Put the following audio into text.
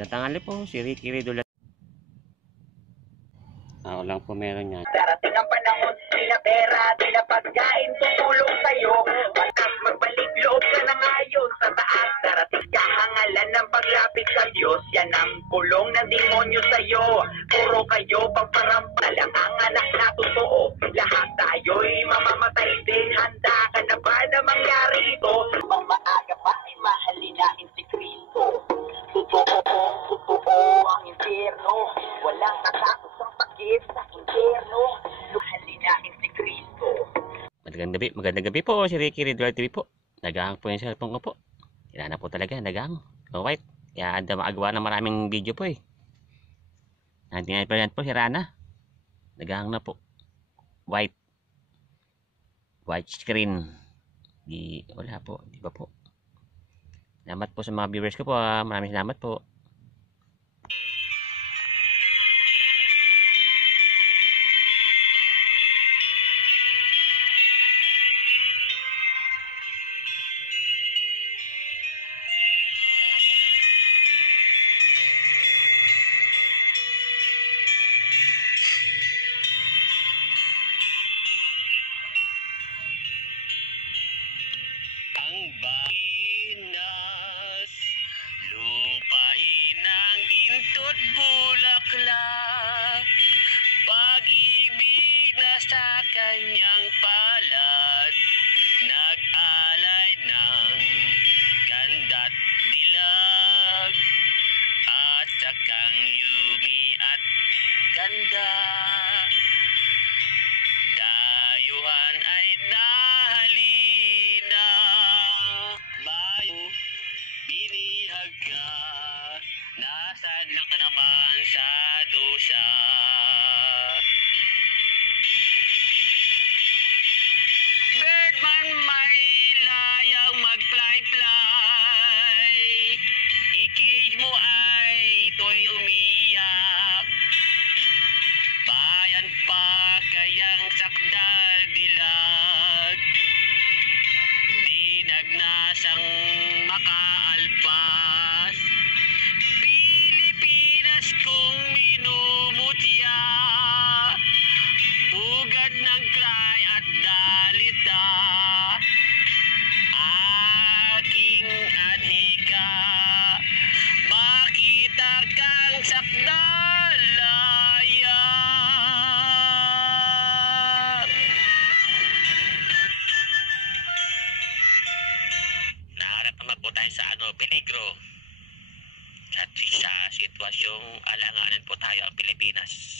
Magandang tanghali po, si Ricky Ridola. Ako lang po meron yan. Darating ang panahon, di na pera, di na pagkain, tutulong sa'yo. Batas magbalik loob ka na ngayon sa taas. Darating kahangalan ng paglapit sa Diyos. Yan ang kulong ng demonyo sa'yo. Puro kayo pagparampa lang ang anak na totoo. Lahat tayo'y mamamatay din. Handa ka na ba na mangyari ito? Mang maaga pa ay mahalinain si Kristo. Totoo ang impyerno. Walang natapos ang pagkit sa impyerno. Luhalinain si Kristo. Magandang gabi po, si Ricky Ridola TV po. Nagahang po yung cellphone ko po. Kailangan na po talaga, nagahang. Alright, kaya anda maagawa ng maraming video po eh. Nandiyan po si Rana. Nagahang na po. White screen. Wala po, di ba po? Salamat po sa mga viewers ko po. Maraming salamat po. Bahinas, lupain ng ginto't bulaklak, pag-ibig na sa kanyang palad, nag-alay ng ganda't dilag, at sakang yumi at ganda. Dayuhan ay nahalina, bayo binihag ka, nasadlak na naman sa dusa. Birdman may layang mag-fly-fly, ikij mo ay ito'y umiiyak. Bayan pa kayang sakdal dilag, dinagnasang makaalpas. Pilipinas kung minumutya, pugad ng cry at dalita, aking adhika, makita kang sakdalaya. Naharap naman po tayo sa peligro at sa sitwasyong alanganin po tayo ang Pilipinas.